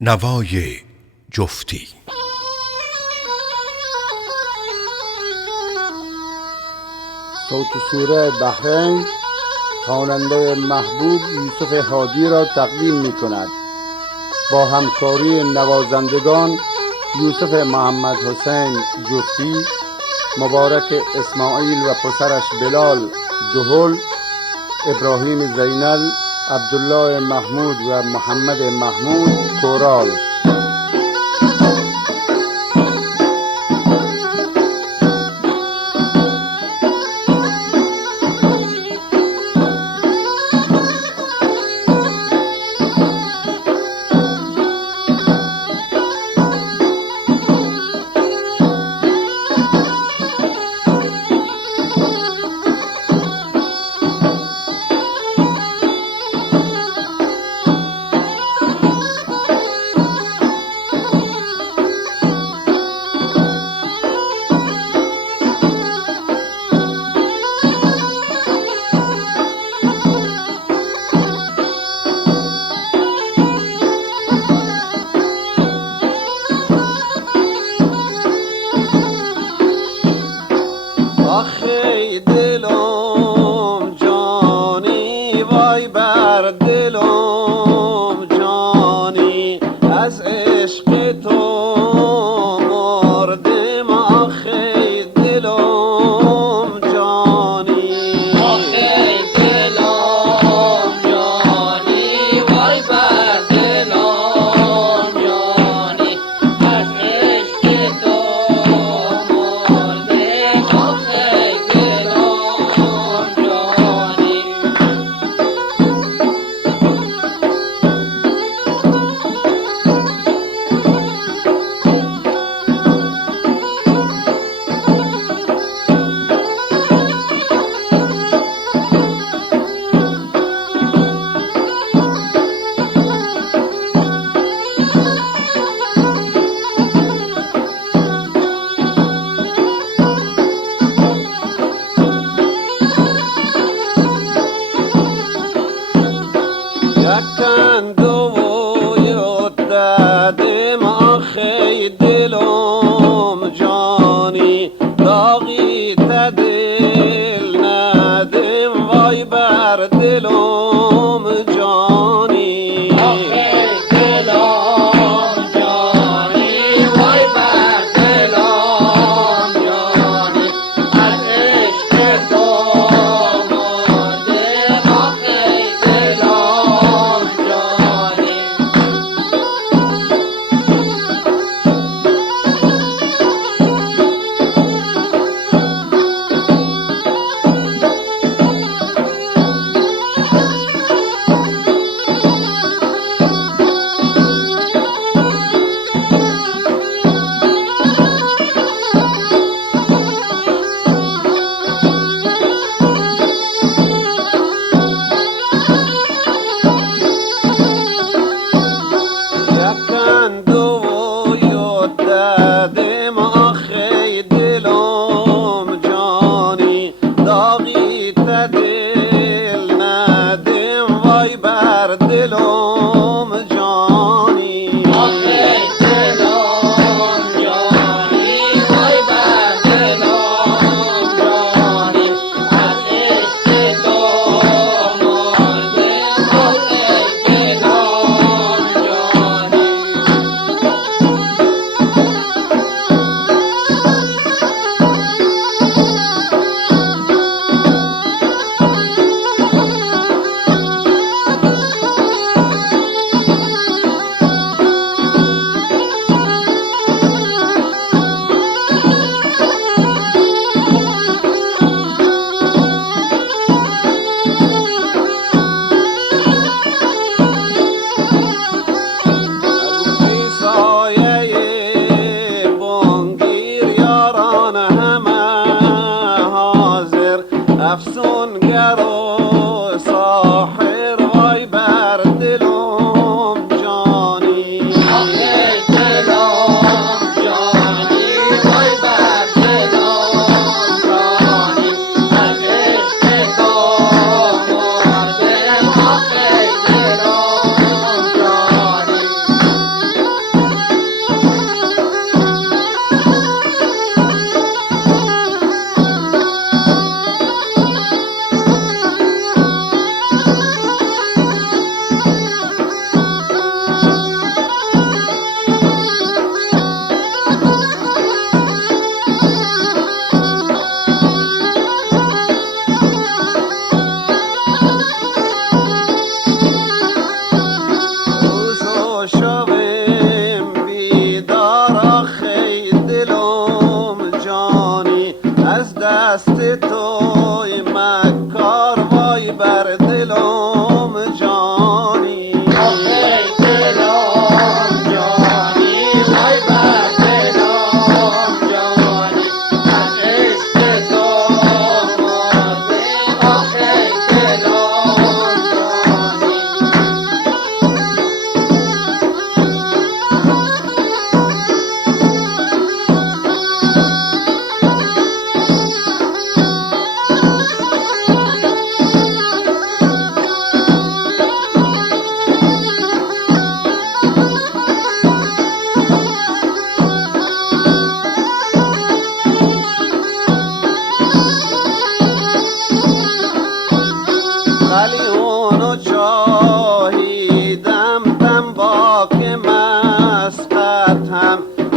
نوای جفتی. صوت سوره بحرین خواننده محبوب یوسف هادی را تقدیم می کند با همکاری نوازندگان یوسف محمد حسین جفتی، مبارک اسماعیل و پسرش بلال دهل، ابراهیم زینل، عبدالله محمود و محمد محمود کورال. آخی دلم جانی، وای بر دلم جانی، از عشق تو مردم. آخی دلم جانی، آخی دلم جانی، وای بر دلم جانی، از عشق تو مردم. آخی دلم جانی.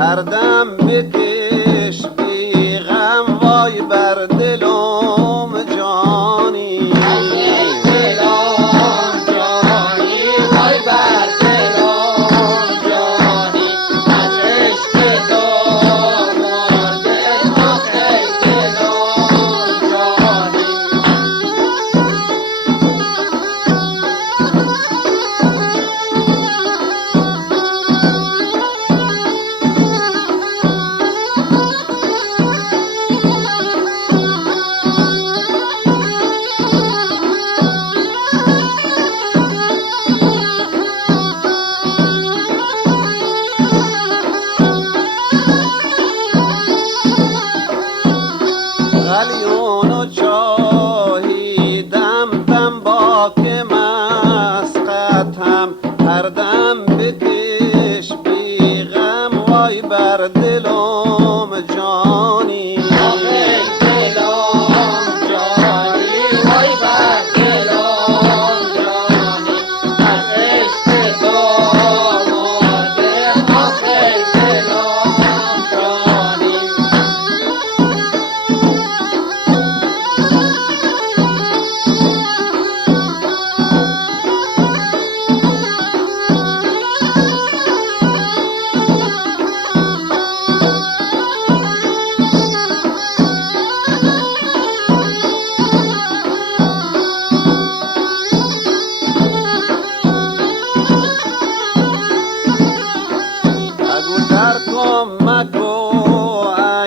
هر دم بکش بی غم وای بر دلم جانی دلم جانی وای بر دلم جانی از عشق تو مرده آخه دلم جانی غلیون و چاهی دم دم با که مسقطم هر دم بکش بی غم وای بر دلم جانی آخه دلم جانی وای بر دلم جانی از عشق تو مرده آخه دلم جانی اگو در کم مکو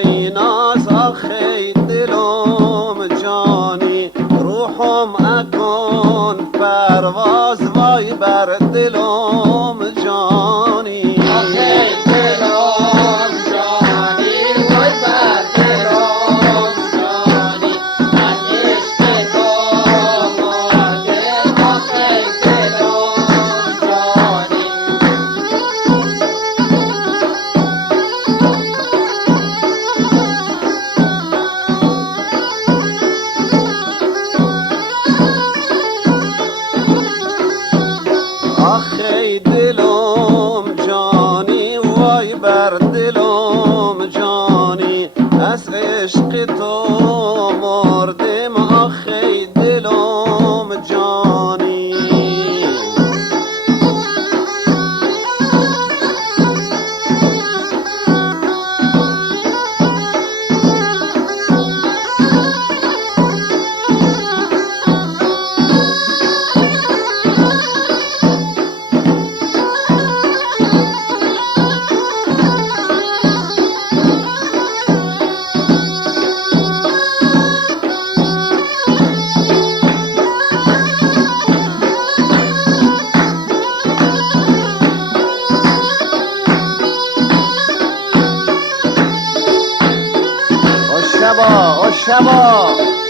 ای ناز آخی دلم جانی روحم اکن پرواز وای بر دلم جانی آخه دلم جانی وای بر دلم جانی از عشق تو مرده آخه دلم جانی آخی دلم جانی وای بر دلم جانی از عشق تو مردم آخی دلم جانی شبا